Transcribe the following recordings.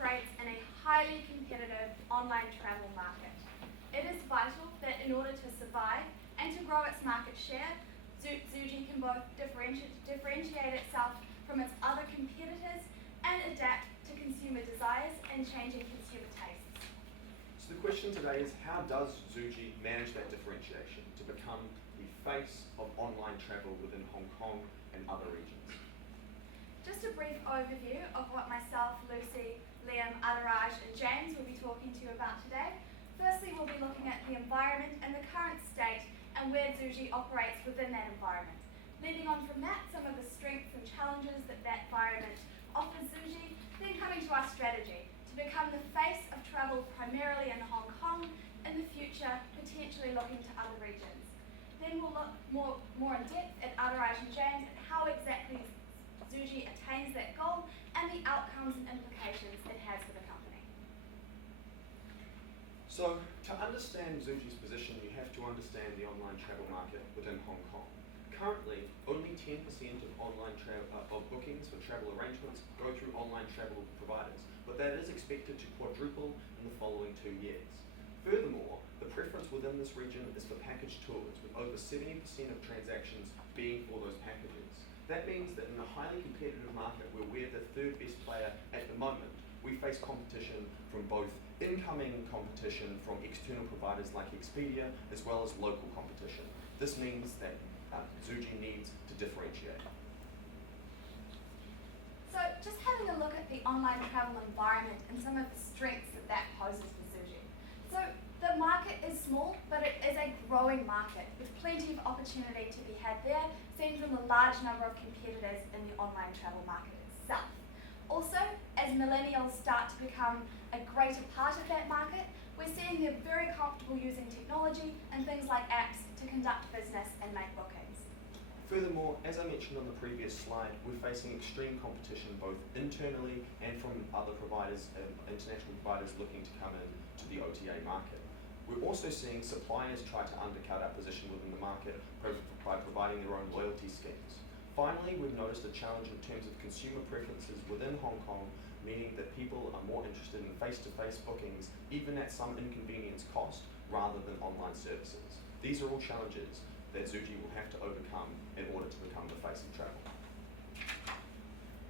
operates in a highly competitive online travel market. It is vital that in order to survive and to grow its market share, Zuji can both differentiate itself from its other competitors and adapt to consumer desires and changing consumer tastes. So the question today is, how does Zuji manage that differentiation to become the face of online travel within Hong Kong and other regions? Just a brief overview of what myself, Lucy, Liam, Adaraj and James will be talking to you about today. Firstly, we'll be looking at the environment and the current state and where Zuji operates within that environment. Leading on from that, some of the strengths and challenges that environment offers Zuji, then coming to our strategy to become the face of travel primarily in Hong Kong, in the future potentially looking to other regions. Then we'll look more in depth at Adaraj and James at how exactly Zuji attains that goal and the outcomes and implications it has for the company. So to understand Zuji's position, you have to understand the online travel market within Hong Kong. Currently, only 10% of online of bookings for travel arrangements go through online travel providers, but that is expected to quadruple in the following 2 years. Furthermore, the preference within this region is for package tours, with over 70% of transactions being for those packages. That means that in a highly competitive market where we're the third best player at the moment, we face competition from both incoming competition from external providers like Expedia, as well as local competition. This means that Zuji needs to differentiate. So just having a look at the online travel environment and some of the strengths that poses for Zuji. So the market is small, but it is a growing market with plenty of opportunity to be had there, seen from the large number of competitors in the online travel market itself. Also, as millennials start to become a greater part of that market, we're seeing they're very comfortable using technology and things like apps to conduct business and make bookings. Furthermore, as I mentioned on the previous slide, we're facing extreme competition both internally and from other providers, international providers looking to come in to the OTA market. We're also seeing suppliers try to undercut our position within the market by providing their own loyalty schemes. Finally, we've noticed a challenge in terms of consumer preferences within Hong Kong, meaning that people are more interested in face-to-face bookings, even at some inconvenience cost, rather than online services. These are all challenges that Zuji will have to overcome in order to become the face of travel.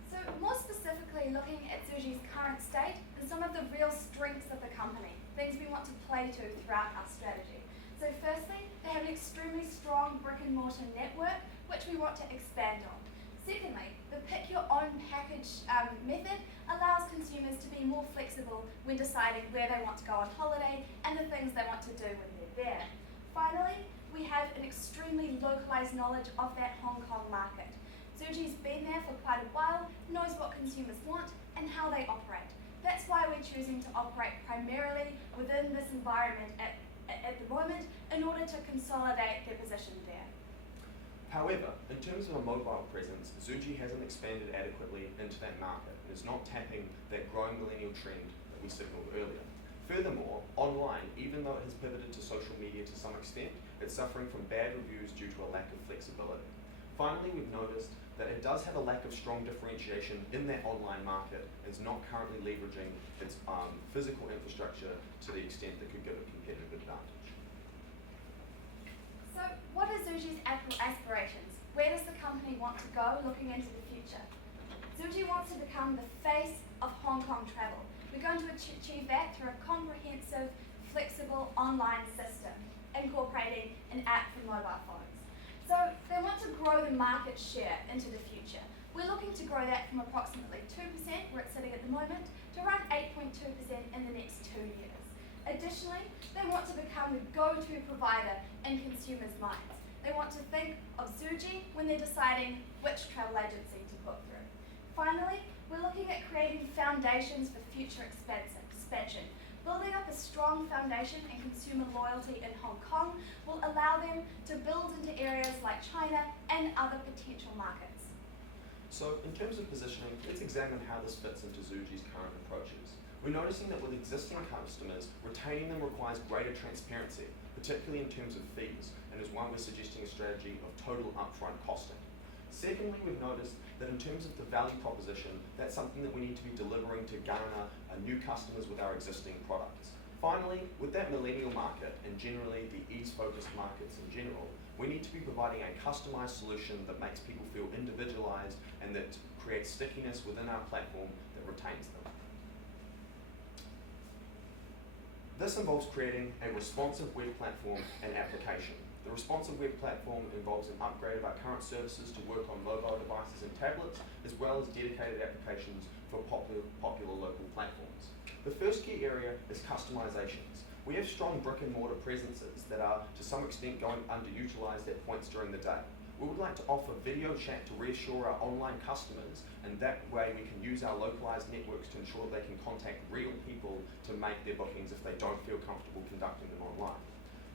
So more specifically, looking at Zuji's current state and some of the real strengths of the company, things we want to play to throughout our strategy. So firstly, they have an extremely strong brick and mortar network, which we want to expand on. Secondly, the pick your own package method allows consumers to be more flexible when deciding where they want to go on holiday and the things they want to do when they're there. Finally, we have an extremely localized knowledge of that Hong Kong market. Zuji's been there for quite a while, knows what consumers want and how they operate. That's why we're choosing to operate primarily within this environment at the moment in order to consolidate their position there. However, in terms of a mobile presence, Zuji hasn't expanded adequately into that market and is not tapping that growing millennial trend that we signaled earlier. Furthermore, online, even though it has pivoted to social media to some extent, it's suffering from bad reviews due to a lack of flexibility. Finally, we've noticed that it does have a lack of strong differentiation in that online market and is not currently leveraging its physical infrastructure to the extent that could give it competitive advantage. So what are Zuji's aspirations? Where does the company want to go looking into the future? Zuji wants to become the face of Hong Kong travel. We're going to achieve that through a comprehensive, flexible online system, incorporating an app for mobile phones. So they want to grow the market share into the future. We're looking to grow that from approximately 2%, where it's sitting at the moment, to around 8.2% in the next 2 years. Additionally, they want to become the go-to provider in consumers' minds. They want to think of Zuji when they're deciding which travel agency to book through. Finally, we're looking at creating foundations for future expansion. Building up a strong foundation in consumer loyalty in Hong Kong will allow them to build into areas like China and other potential markets. So in terms of positioning, let's examine how this fits into Zuji's current approaches. We're noticing that with existing customers, retaining them requires greater transparency, particularly in terms of fees, and is why we're suggesting a strategy of total upfront costing. Secondly, we've noticed that in terms of the value proposition, that's something that we need to be delivering to garner new customers with our existing products. Finally, with that millennial market and generally the ease-focused markets in general, we need to be providing a customized solution that makes people feel individualized and that creates stickiness within our platform that retains them. This involves creating a responsive web platform and application. The responsive web platform involves an upgrade of our current services to work on mobile devices and tablets, as well as dedicated applications for popular local platforms. The first key area is customizations. We have strong brick and mortar presences that are to some extent going underutilized at points during the day. We would like to offer video chat to reassure our online customers, and that way we can use our localized networks to ensure they can contact real people to make their bookings if they don't feel comfortable conducting them online.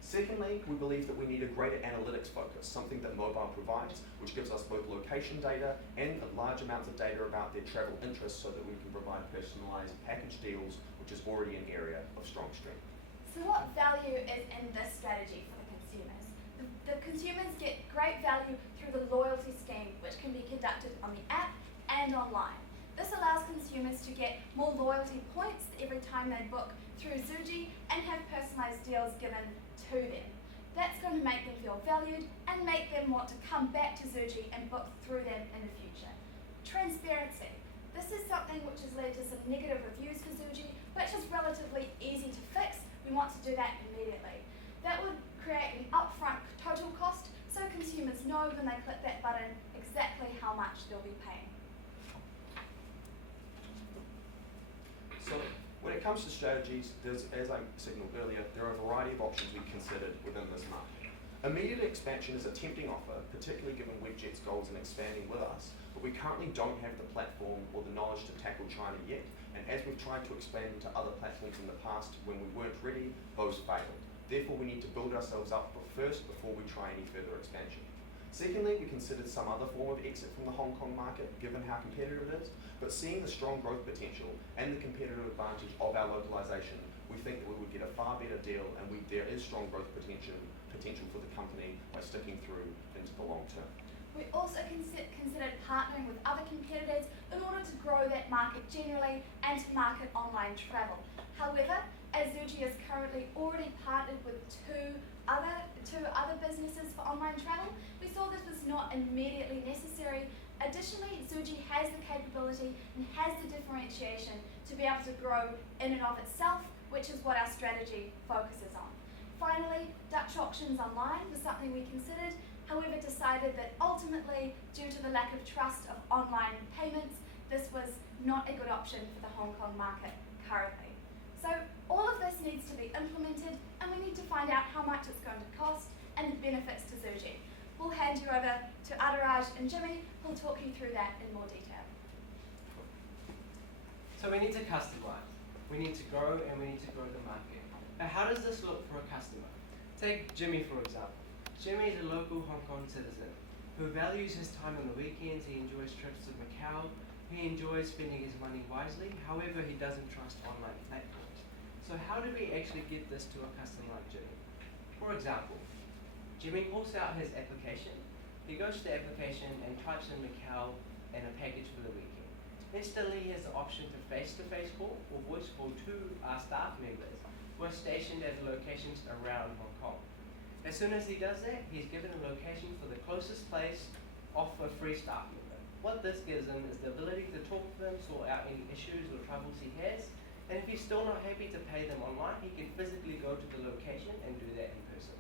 Secondly, we believe that we need a greater analytics focus, something that mobile provides, which gives us both location data and large amounts of data about their travel interests so that we can provide personalized package deals, which is already an area of strong strength. So what value is in this strategy for the consumers? The consumers get great value through the loyalty scheme, which can be conducted on the app and online. This allows consumers to get more loyalty points every time they book through Zuji and have personalized deals given to them. That's going to make them feel valued and make them want to come back to Zuji and book through them in the future. Transparency. This is something which has led to some negative reviews for Zuji, which is relatively easy to fix. We want to do that immediately. That would create an upfront total cost so consumers know when they click that button exactly how much they'll be paying. So when it comes to strategies, as I signaled earlier, there are a variety of options we've considered within this market. Immediate expansion is a tempting offer, particularly given Webjet's goals in expanding with us, but we currently don't have the platform or the knowledge to tackle China yet, and as we've tried to expand into other platforms in the past when we weren't ready, those failed. Therefore, we need to build ourselves up first before we try any further expansion. Secondly, we considered some other form of exit from the Hong Kong market, given how competitive it is, but seeing the strong growth potential and the competitive advantage of our localization, we think that we would get a far better deal, and there is strong growth potential for the company by sticking through into the long term. We also considered partnering with other competitors in order to grow that market generally and to market online travel. However, as Zuji is currently already partnered with two other businesses for online travel, we saw this was not immediately necessary. Additionally, Zuji has the capability and has the differentiation to be able to grow in and of itself, which is what our strategy focuses on. Finally, Dutch auctions online was something we considered, however decided that ultimately, due to the lack of trust of online payments, this was not a good option for the Hong Kong market currently. So all of this needs to be implemented, and we need to find out how much it's going to cost and the benefits to Zuji. We'll hand you over to Adaraj and Jimmy, who'll talk you through that in more detail. So we need to customize, we need to grow, and we need to grow the market. Now, how does this look for a customer? Take Jimmy, for example. Jimmy is a local Hong Kong citizen who values his time on the weekends. He enjoys trips to Macau. He enjoys spending his money wisely. However, he doesn't trust online platforms. So how do we actually get this to a customer like Jimmy? For example, Jimmy pulls out his application. He goes to the application and types in Macau and a package for the weekend. Instantly, he has the option to face-to-face call or voice call to our staff members who are stationed at locations around Hong Kong. As soon as he does that, he's given a location for the closest place off a free staff member. What this gives him is the ability to talk to them, sort out any issues or troubles he has, and if he's still not happy to pay them online, he can physically go to the location and do that in person.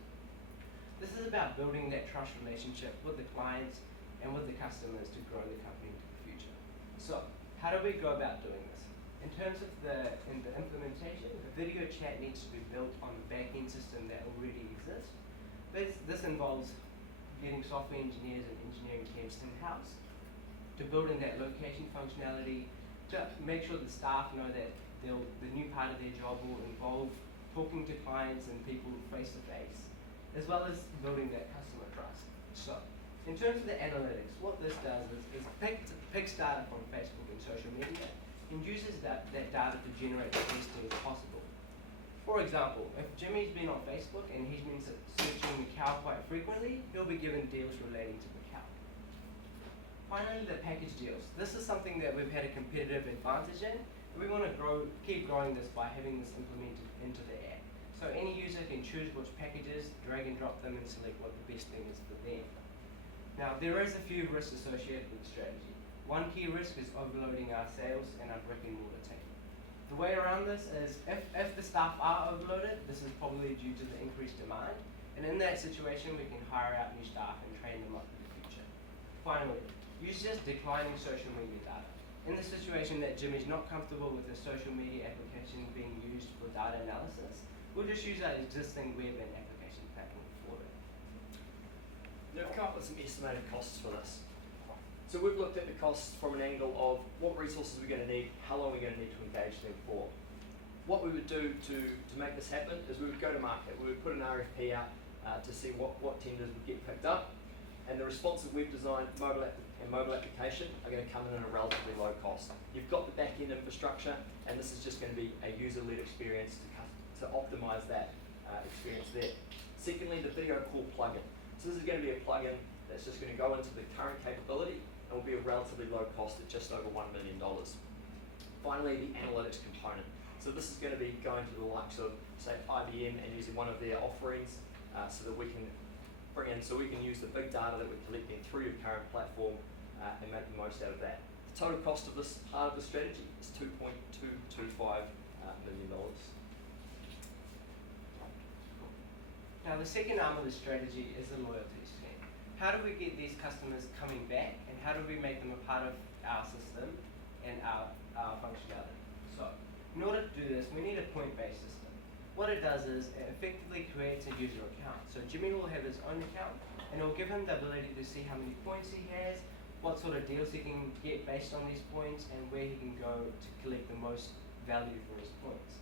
This is about building that trust relationship with the clients and with the customers to grow the company into the future. So, how do we go about doing this? In terms of the implementation, the video chat needs to be built on the back-end system that already exists. This involves getting software engineers and engineering teams in-house to build in that location functionality, to make sure the staff know that the new part of their job will involve talking to clients and people face-to-face, as well as building that customer trust. So, in terms of the analytics, what this does is picks data from Facebook and social media and uses that data to generate the best deals possible. For example, if Jimmy's been on Facebook and he's been searching Macau quite frequently, he'll be given deals relating to Macau. Finally, the package deals. This is something that we've had a competitive advantage in, and we want to keep growing this by having this implemented into the app. So any user can choose which packages, drag and drop them, and select what the best thing is for them. Now, there is a few risks associated with the strategy. One key risk is overloading our sales and our brick and mortar team. The way around this is if the staff are overloaded, this is probably due to the increased demand, and in that situation we can hire out new staff and train them up in the future. Finally, users declining social media data. In the situation that Jimmy's not comfortable with the social media application being used for data analysis, we'll just use our existing web and application platform for it. Now, we've come up with some estimated costs for this. So we've looked at the costs from an angle of what resources we're going to need, how long we're going to need to engage them for. What we would do to make this happen is we would go to market, we would put an RFP out to see what tenders would get picked up, and the responsive web design and mobile application are going to come in at a relatively low cost. You've got the back-end infrastructure, and this is just going to be a user-led experience to optimize that experience there. Secondly, the video call plugin. So this is going to be a plugin that's just going to go into the current capability and will be a relatively low cost at just over $1 million. Finally, the analytics component. So this is going to be going to the likes of, say, IBM and using one of their offerings so that we can use the big data that we're collecting through your current platform and make the most out of that. The total cost of this part of the strategy is $2.225 million. Now, the second arm of the strategy is the loyalty scheme. How do we get these customers coming back, and how do we make them a part of our system and our functionality? So, in order to do this, we need a point-based system. What it does is it effectively creates a user account. So Jimmy will have his own account, and it will give him the ability to see how many points he has, what sort of deals he can get based on these points, and where he can go to collect the most value for his points.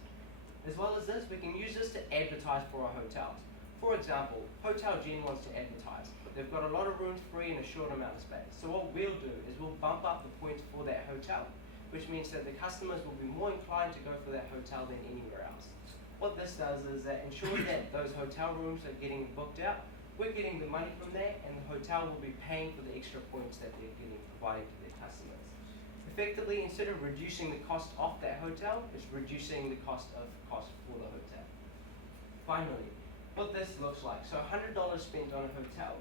As well as this, we can use this to advertise for our hotels. For example, Hotel Gen wants to advertise. They've got a lot of rooms free in a short amount of space. So what we'll do is we'll bump up the points for that hotel, which means that the customers will be more inclined to go for that hotel than anywhere else. What this does is that ensures that those hotel rooms are getting booked out, we're getting the money from that, and the hotel will be paying for the extra points that they're providing to their customers. Effectively, instead of reducing the cost of that hotel, it's reducing the cost for the hotel. Finally, what this looks like. So $100 spent on a hotel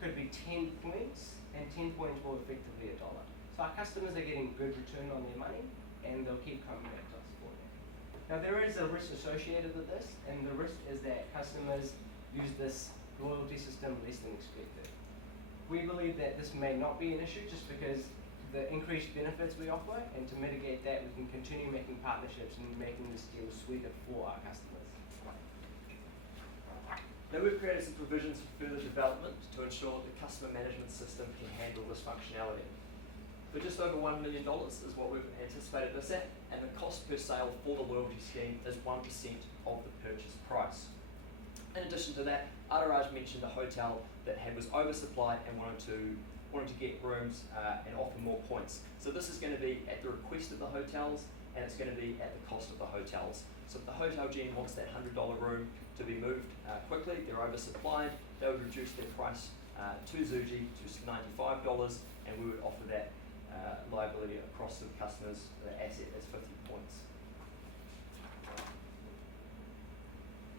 could be 10 points, and 10 points will effectively $1. So our customers are getting good return on their money, and they'll keep coming back to us for that. Now, there is a risk associated with this, and the risk is that customers use this loyalty system less than expected. We believe that this may not be an issue just because the increased benefits we offer, and to mitigate that, we can continue making partnerships and making this deal sweeter for our customers. Now, we've created some provisions for further development to ensure the customer management system can handle this functionality. For just over $1 million is what we've anticipated this at, and the cost per sale for the loyalty scheme is 1% of the purchase price. In addition to that, Adaraj mentioned a hotel that was oversupplied and wanted to get rooms and offer more points. So this is going to be at the request of the hotels, and it's going to be at the cost of the hotels. So if the Hotel Gen wants that $100 room to be moved quickly, they're oversupplied, they would reduce their price to Zuji to $95, and we would offer that liability across the customer's asset as 50 points.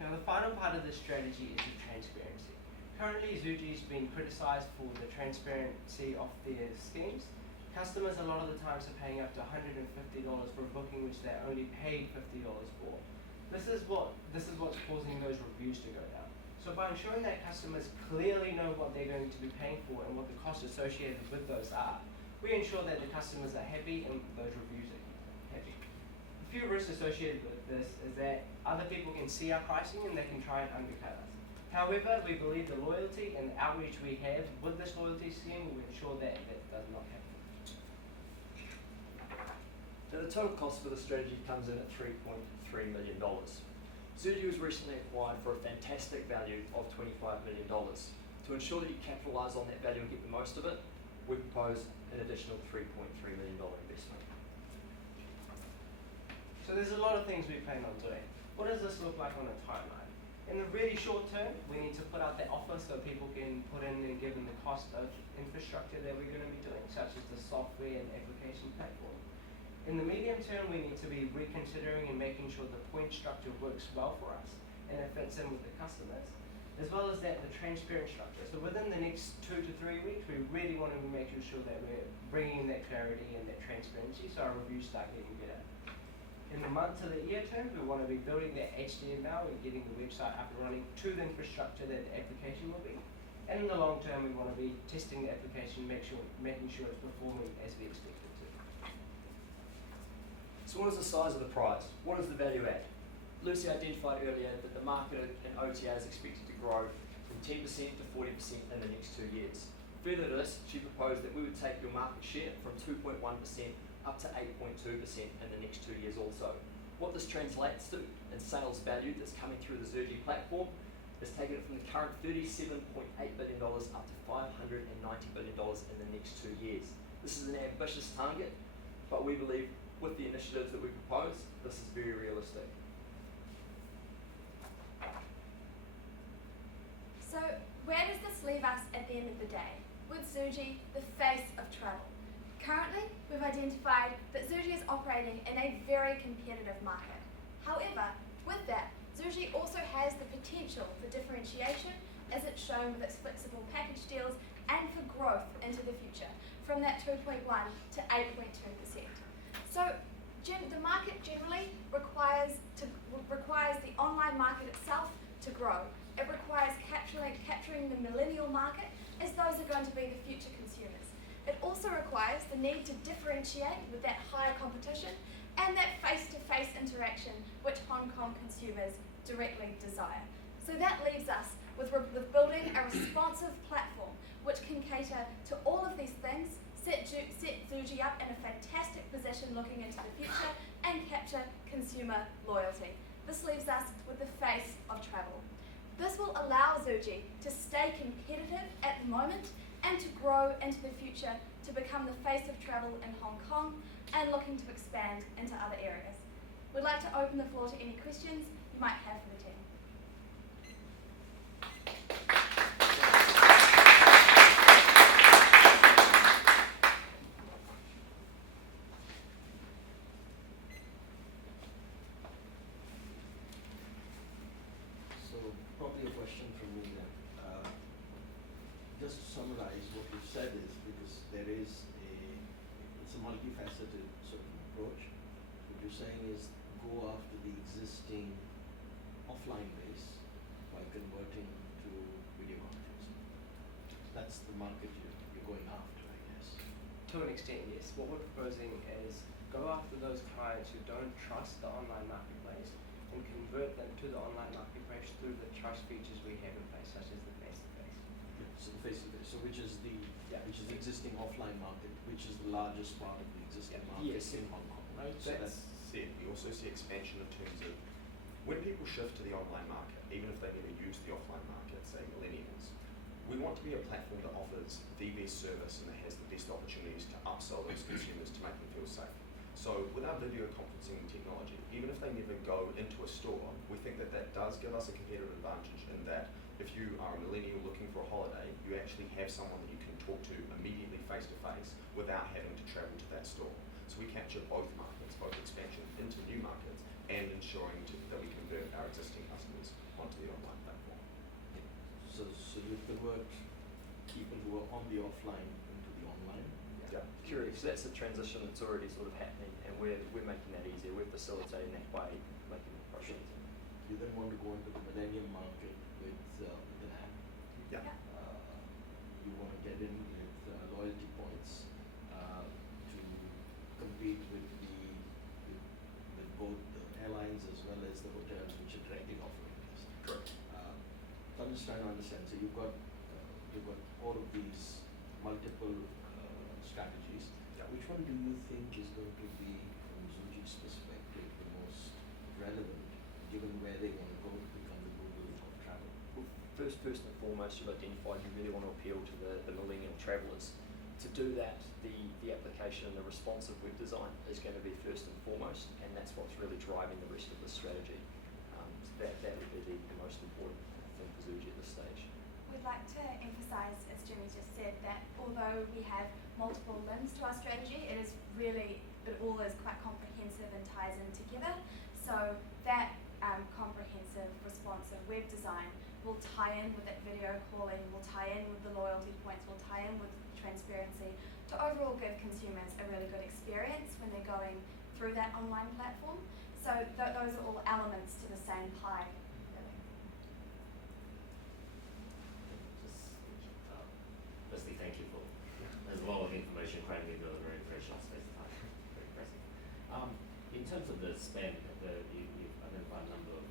Now, the final part of this strategy is the transparency. Currently, Zuji's been criticized for the transparency of their schemes. Customers a lot of the times are paying up to $150 for a booking which they only paid $50 for. This is what's causing those reviews to go down. So by ensuring that customers clearly know what they're going to be paying for and what the costs associated with those are, we ensure that the customers are happy and those reviews are happy. A few risks associated with this is that other people can see our pricing and they can try and undercut us. However, we believe the loyalty and the outreach we have with this loyalty scheme will ensure that that does not happen. Now, the total cost for the strategy comes in at $3.3 million. Zuji was recently acquired for a fantastic value of $25 million. To ensure that you capitalise on that value and get the most of it, we propose an additional $3.3 million investment. So there's a lot of things we plan on doing. What does this look like on a timeline? In the really short term, we need to put out that offer so people can put in and give them the cost of infrastructure that we're going to be doing, such as software and application platform. In the medium term, we need to be reconsidering and making sure the point structure works well for us and it fits in with the customers, as well as that the transparent structure. So within the next 2 to 3 weeks, we really want to be making sure that we're bringing that clarity and that transparency so our reviews start getting better. In the month to the year term, we want to be building that HTML and getting the website up and running to the infrastructure that the application will be. And in the long term, we want to be testing the application, making sure it's performing as we expect it to. So what is the size of the prize? What is the value add? Lucy identified earlier that the market in OTA is expected to grow from 10% to 40% in the next 2 years. Further to this, she proposed that we would take your market share from 2.1% up to 8.2% in the next 2 years also. What this translates to in sales value that's coming through the Zuji platform is taking it from the current $37.8 billion up to $590 billion in the next 2 years. This is an ambitious target, but we believe with the initiatives that we propose, this is very realistic. So where does this leave us at the end of the day? With Zuji, the face of travel. Currently, we've identified that Zuji is operating in a very competitive market. However, with that, Zuji also has the potential for differentiation, as it's shown with its flexible package deals, and for growth into the future, from that 2.1 to 8.2%. So, the market generally requires the online market itself to grow. It requires capturing the millennial market, as those are going to be the future consumers. It also requires the need to differentiate with that higher competition and that face-to-face interaction which Hong Kong consumers directly desire. So that leaves us with building a responsive platform which can cater to all of these things, set Zuji up in a fantastic position looking into the future, and capture consumer loyalty. This leaves us with the face of travel. This will allow Zuji to stay competitive at the moment and to grow into the future to become the face of travel in Hong Kong and looking to expand into other areas. We'd like to open the floor to any questions you might have for the team. So probably a question from me then. Just to summarize, what you've said is, because it's a multifaceted sort of approach. What you're saying is go after the existing offline base by converting to video conferencing. That's the market you're going after, I guess. To an extent, yes. What we're proposing is go after those clients who don't trust the online marketplace and convert them to the online marketplace through the trust features we have in place, such as the face-to-face. So the face-to-face, so which is the existing offline market, which is the largest part of the existing market Yes. in Hong Kong, right? So That's said, we also see expansion in terms of when people shift to the online market, even if they never use the offline market, say millennials, we want to be a platform that offers the best service and that has the best opportunities to upsell those consumers to make them feel safe. So with our video conferencing technology, even if they never go into a store, we think that that does give us a competitive advantage in that if you are a millennial looking for a holiday, you actually have someone that you can talk to immediately face to face without having to travel to that store. So we capture both markets, both expansion into new markets and ensuring that we convert our existing customers onto the online platform. So you convert people who are on the offline into the online. Yeah. Curious, that's a transition that's already sort of happening, and we're making that easier. We're facilitating that by making the process. You then want to go into the millennium market with an app. Yeah. You want to get in with loyalty points to compete with both the airlines as well as the hotels which are directly offering this. Correct. I'm just trying to understand. So you've got all of these multiple strategies. Yeah. Which one do you think is going to be, from Zuji's perspective, the most relevant, given where they want to go to become the Google of travel? Well, first and foremost, you've identified you really want to appeal to the millennial travellers. To do that, the application and the responsive web design is going to be first and foremost, and that's what's really driving the rest of the strategy. So that would be the most important thing for Zuji at this stage. would like to emphasise, as Jimmy just said, that although we have multiple limbs to our strategy, it all is quite comprehensive and ties in together. So that comprehensive, responsive web design will tie in with that video calling, will tie in with the loyalty points, will tie in with transparency to overall give consumers a really good experience when they're going through that online platform. So those are all elements to the same pie. Firstly, thank you for there's a lot of information crammed into a very short space of time. Very impressive. In terms of the spend, you've identified a number of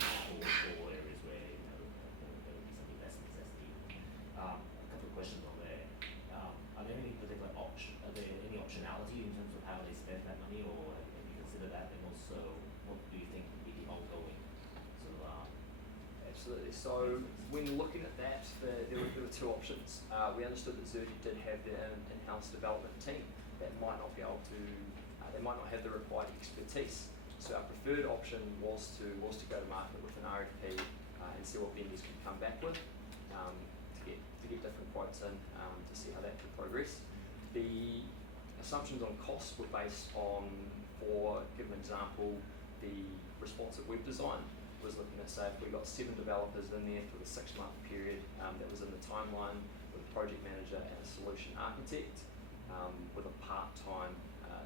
four areas where there will be some investments that's needed. A couple of questions on there. Are there any particular Are there any optionality in terms of how they spend that money, or have you considered that? And also, what do you think would be the ongoing sort of Absolutely. So when looking at that, there were two options. We understood that Zuji did have their in-house development team that might not be able to, they might not have the required expertise. So our preferred option was to go to market with an RFP and see what vendors could come back with to get different quotes in to see how that could progress. The assumptions on costs were based on, for give an example, the responsive web design was looking at, say, if we got 7 developers in there for the 6-month period that was in the timeline with a project manager and a solution architect with a part-time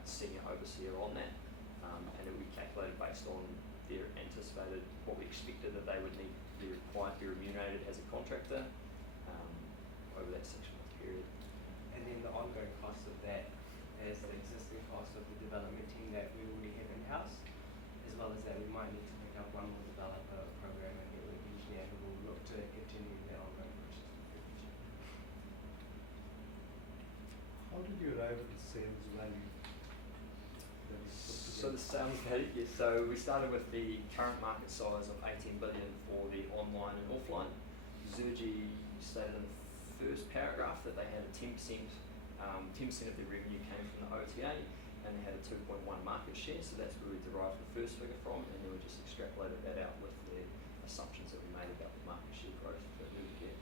senior overseer on that, and it would be calculated based on their anticipated, what we expected that they would need to be required to be remunerated as a contractor over that 6-month period. And then the ongoing cost of that is the existing cost of the development team that we already have in-house, as well as that we might need to pick up one more developer, programmer, network engineer who will look to continue their ongoing projects with the future. How did you arrive at the sales value that you put So together? the sales value, yeah, so we started with the current market size of 18 billion for the online and offline. Zuji stated in the first paragraph that they had a 10% of their revenue came from the OTA, and they had a 2.1 market share, so that's where we derived the first figure from, and then we just extrapolated that out with the assumptions that we made about the market share growth that we would get.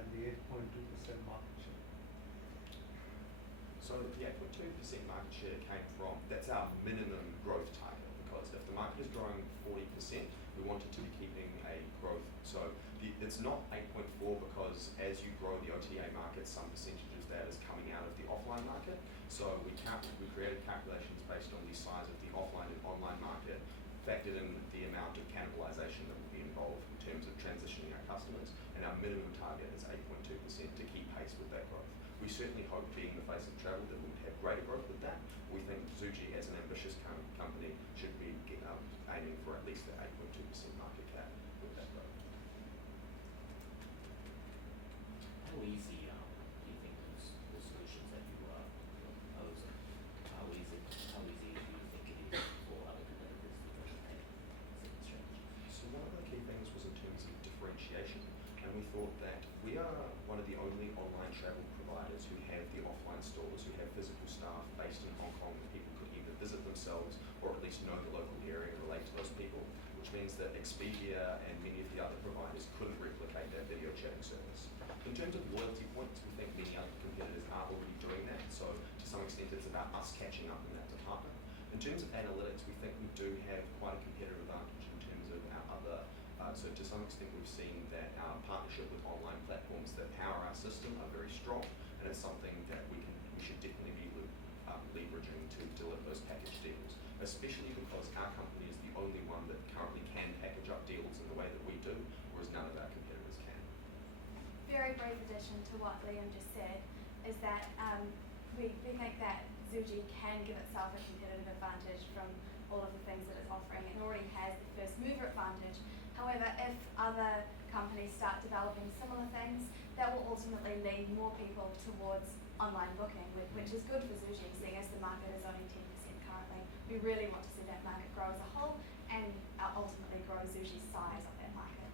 And the 8.2% market share. So the 8.2% market share came from, that's our minimum growth target, because if the market is growing 40%, we wanted to be keeping a growth. So it's not 8.4 because as you grow the OTA market, some percentage of that is coming out of the offline market. So we created calculations based on the size of the offline and online market, factored in the amount of cannibalization that will be involved in terms of transitioning our customers, and our minimum target is 8.2% to keep pace with that growth. We certainly hope, being the face of travel, that we'll have greater growth with that. We think Zuji, as an ambitious company, should be aiming for at least the 8.2% market cap with that growth. how easy do you think the solutions that you are proposing, how easy do you think it is for other competitors to replicate certain strategies? So one of the key things was in terms of differentiation, and we thought that we are one of the only online travel providers who have the offline stores, who have physical staff based in Hong Kong that people could either visit themselves or at least know the local area and relate to those people, which means that Expedia and many of the other providers couldn't replicate that video chatting service. In terms of loyalty points, we think many other competitors are already doing that, so to some extent it's about us catching up in that department. In terms of analytics, we think we do have quite a competitive advantage in terms of our other, so to some extent we've seen that our partnership with online platforms that power our system are very strong, and it's something that we should definitely be leveraging to deliver those package deals, especially because our company is the only one that currently can package up deals in the way that we do, whereas none of our competitors can. Very brief addition to what Liam just said is that we think that Zuji can give itself a competitive advantage from all of the things that it's offering. It already has the first mover advantage. However, if other companies start developing similar things, that will ultimately lead more people towards online booking, which is good for Zuji, seeing as the market is only 10% currently. We really want to see that market grow as a whole and ultimately grow Zuji's size of that market.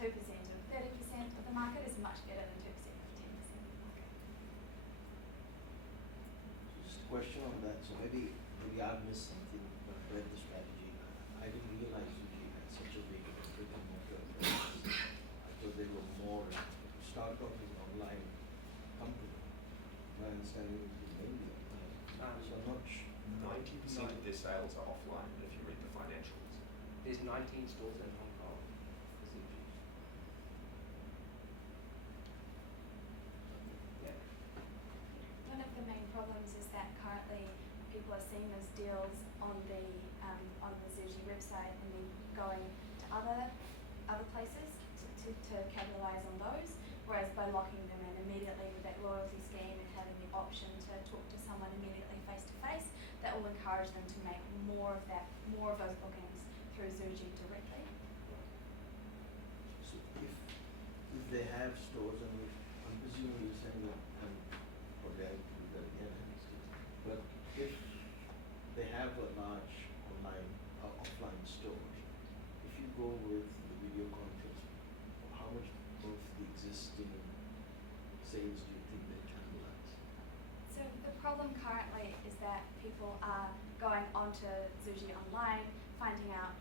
2% of 30% of the market is much better than 2% of 10% of the market. Just a question on that. So maybe I've missed something, but read the strategy. I didn't realize Zuji had such a big brick and mortar presence. So they were more, start off as an online company. My understanding is mainly online. So I'm not 90% of their sales are offline if you read the financials. There's 19 stores in Hong Kong. Zuji. Yeah. One of the main problems is that currently people are seeing those deals on the Zuji website and then going to other places to capitalise on those. Whereas by locking them in immediately with that loyalty scheme and having the option to talk to someone immediately face to face, that will encourage them to make more of those bookings through Zuji directly. So if they have stores, and I'm presuming you're saying that, and probably I'll do that again, but if they have a large online, offline store, if you go with the video conference, how much of the existing sales do you think they cannibalize? So the problem currently is that people are going onto Zuji online, finding out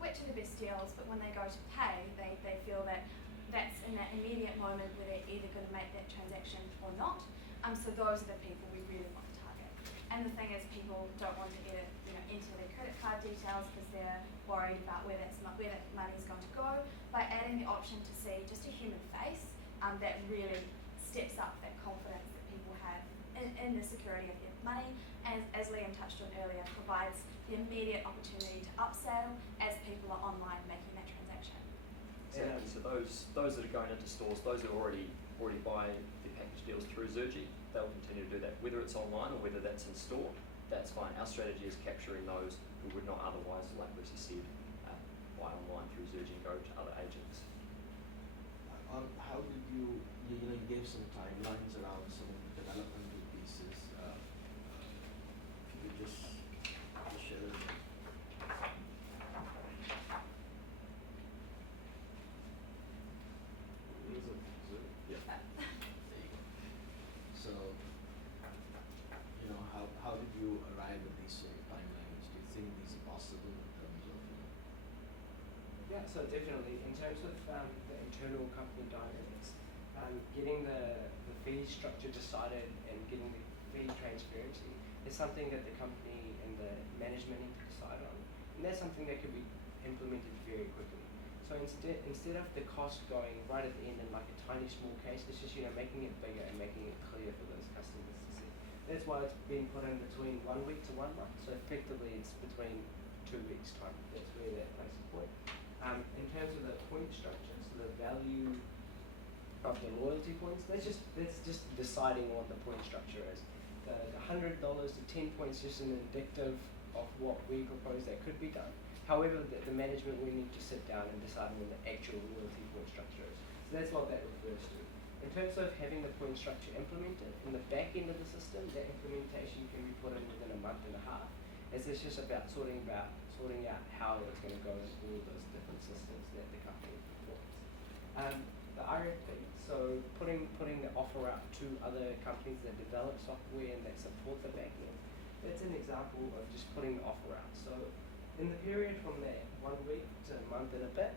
which are the best deals, but when they go to pay, they feel that that's in that immediate moment where they're either going to make that transaction or not. So those are the people we really want to target. And the thing is, people don't want to enter their credit card details because they're worried about where that money is going to go. By adding the option to see just a human face, that really steps up that confidence that people have in the security of their money, and as Liam touched on earlier, provides the immediate opportunity to upsell as people are online making that transaction. Exactly. So those that are going into stores, those that already buy their package deals through Zuji, they'll continue to do that, whether it's online or whether that's in store. That's fine. Our strategy is capturing those who would not otherwise, like Lucy said, buy online through Zuji and go to other agents. How did you gave some timelines around some of the developmental pieces. If you could just share it. Yeah. There you go. So, how did you arrive at these sort of timelines? Do you think these are possible in terms of, Yeah, so definitely in terms of the internal company dynamics, getting the fee structure decided and getting the fee transparency is something that the company and the management need to decide on, and that's something that could be implemented very quickly. So instead of the cost going right at the end in like a tiny small case, it's just making it bigger and making it clear for those customers to see. That's why it's been put in between 1 week to 1 month. So effectively, it's between 2 weeks' time. That's where that places a point. In terms of the point structure, so the value of the loyalty points, that's just deciding what the point structure is. The $100 to 10 points is just an indicative of what we propose that could be done. However, the management will need to sit down and decide what the actual loyalty point structure is. So that's what that refers to. In terms of having the point structure implemented, in the back end of the system, that implementation can be put in within a month and a half, as it's just about sorting out how it's going to go in all those different systems that the company performs. The RFP, so putting the offer out to other companies that develop software and that support the back end, that's an example of just putting the offer out. So in the period from that 1 week to a month and a bit,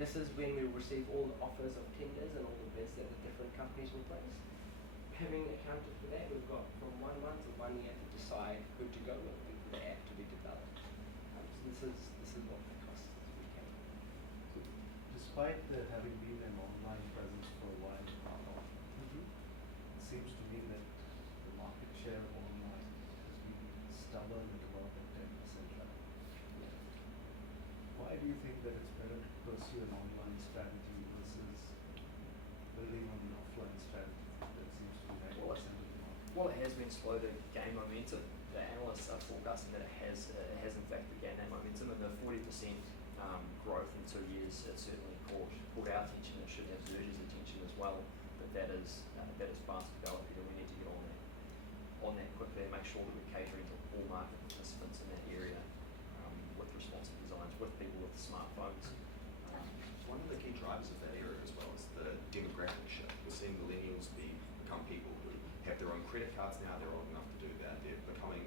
this is when we receive all the offers of tenders and all the bids that the different companies will place. Having accounted for that, we've got from 1 month to 1 year to decide who to go with and for the app to be developed. So this is what the costs we can. Despite there having been an online presence for a while now, it seems to me that the market share of online has been stubborn at about the 10% level. Why do you think that it's better to pursue an online strategy versus building on an offline strategy that seems to be 90% of the market? Well, it has been slow to gain momentum. The analysts are forecasting that it has in fact regained that momentum, and the 40% growth in 2 years certainly caught our attention and should have Zuji's attention as well. But that is fast developing, and we need to get on that quickly and make sure that we're catering to all market participants in that area with responsive designs, with people with smartphones. One of the key drivers of that area as well is the demographic shift. We're seeing millennials become people who have their own credit cards now. They're old enough to do that. They're becoming,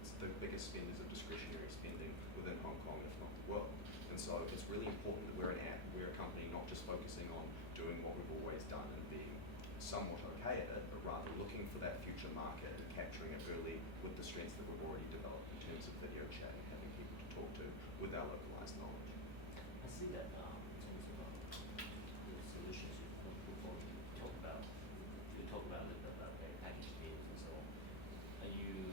it's the biggest spenders of discretionary spending within Hong Kong, if not the world. And so it's really important that we're a company not just focusing on doing what we've always done and being somewhat okay at it, but rather looking for that future market and capturing it early with the strengths that we've already developed in terms of video chat and having people to talk to with our localized knowledge. I see that in terms of the solutions you put forward, you talk about a little bit about their package deals and so on. Have you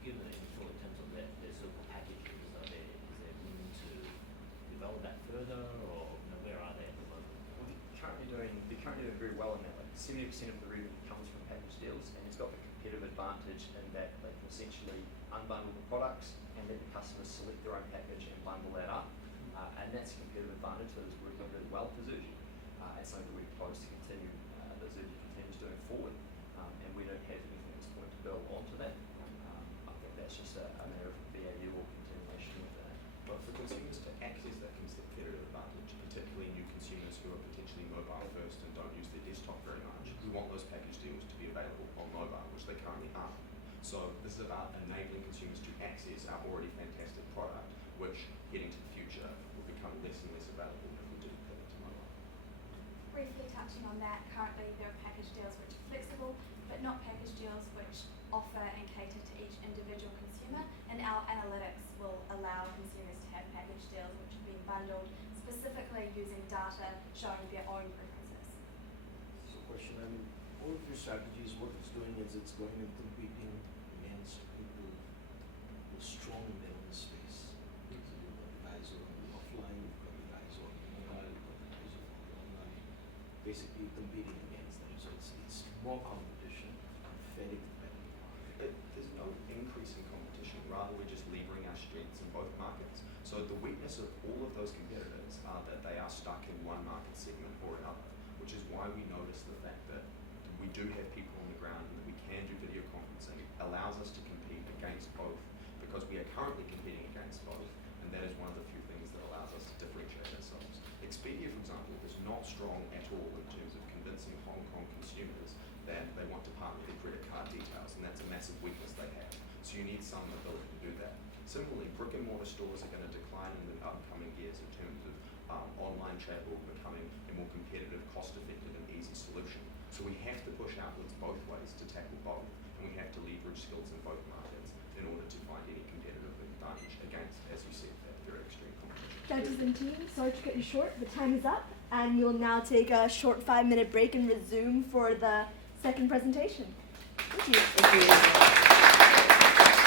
given any thought in terms of their so-called packages? Is there room to develop that further, or where are they at the moment? Well, they're currently doing very well in that. Like 70% of the revenue comes from package deals, and it's got the competitive advantage in that they can essentially unbundle the products and let the customers select their own package and bundle that up. And that's a competitive advantage that is working really well for Zuji. And something that we propose to continue, that Zuji continues doing forward. And we don't have anything at this point to build onto that. I think that's just a matter of BAU or continuation of that. But for consumers to access that competitive advantage, particularly new consumers who are potentially mobile first and don't use their desktop very much, we want those package deals to be available on mobile, which they currently aren't. So this is about enabling consumers to access our already fantastic product, which heading to the future will become less and less available if we do pivot to mobile. Briefly touching on that, currently there are package deals which are flexible, but not package deals which offer and cater to each individual consumer, and our analytics will allow consumers to have package deals which are being bundled, specifically using data showing their own preferences. So question, all of your strategies, what it's doing is it's going and competing against people who are strong in their own space. So you've got the guys who are on the offline, you've got the guys who are on the mobile, you've got the guys who are on the online, basically competing against them. So it's more competition, fairly competitive. There's no increase in competition, rather we're just levering our strengths in both markets. So the weakness of all of those competitors are that they are stuck in one market segment or another, which is why we notice the fact that we do have people on the ground and that we can do video conferencing allows us to compete against both, because we are currently competing against both, and that is one of the few things that allows us to differentiate ourselves. Expedia, for example, is not strong at all in terms of convincing Hong Kong consumers that they want to partner with their credit card details, and that's a massive weakness they have. So you need some ability to do that. Similarly, brick and mortar stores are going to decline in the upcoming years in terms of online travel becoming a more competitive, cost-effective and easy solution. So we have to push outwards both ways to tackle both, and we have to leverage skills in both markets in order to find any competitive advantage against, as you said, that very extreme competition. Judges and team, sorry to cut you short, the time is up, and you'll now take a short 5-minute break and resume for the second presentation. Thank you. Thank you.